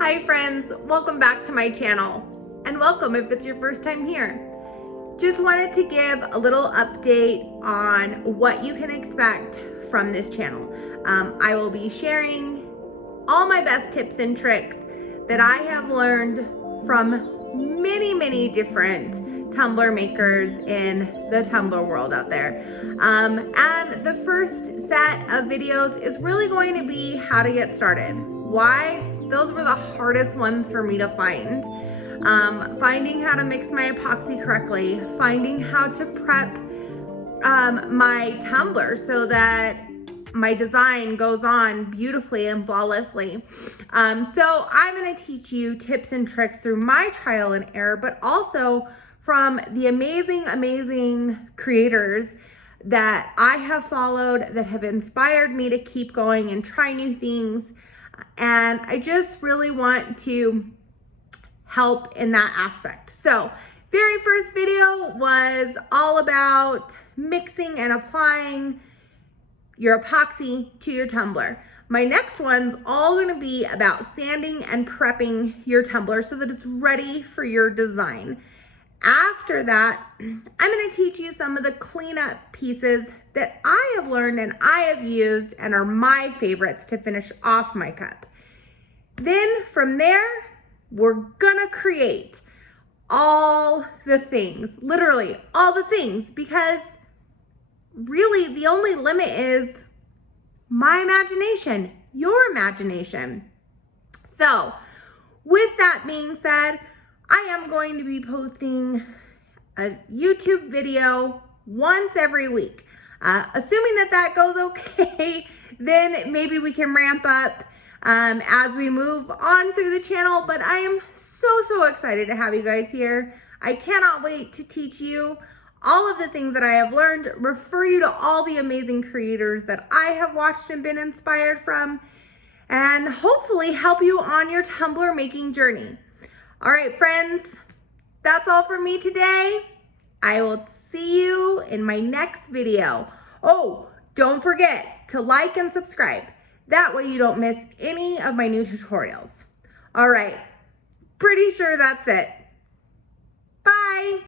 Hi friends, welcome back to my channel, and welcome if it's your first time here. Just wanted to give a little update on what you can expect from this channel. I will be sharing all my best tips and tricks that I have learned from many different tumbler makers in the tumbler world out there. And the first set of videos is really going to be how to get started. Why? Those were the hardest ones for me to find. Finding how to mix my epoxy correctly, finding how to prep my tumbler so that my design goes on beautifully and flawlessly. So I'm gonna teach you tips and tricks through my trial and error, but also from the amazing creators that I have followed that have inspired me to keep going and try new things. And I just really want to help in that aspect. So very first video was all about mixing and applying your epoxy to your tumbler. My next one's all gonna be about sanding and prepping your tumbler so that it's ready for your design. After that, I'm gonna teach you some of the cleanup pieces that I have learned and I have used and are my favorites to finish off my cup. Then from there, we're gonna create all the things, literally all the things, because really the only limit is my imagination, your imagination. So with that being said, I am going to be posting a YouTube video once every week. Assuming that goes okay, then maybe we can ramp up as we move on through the channel, but I am so excited to have you guys here. I cannot wait to teach you all of the things that I have learned, refer you to all the amazing creators that I have watched and been inspired from, and hopefully help you on your tumbler making journey. All right, friends, that's all for me today. I will see you in my next video. Oh, don't forget to like and subscribe. That way you don't miss any of my new tutorials. All right, pretty sure that's it. Bye.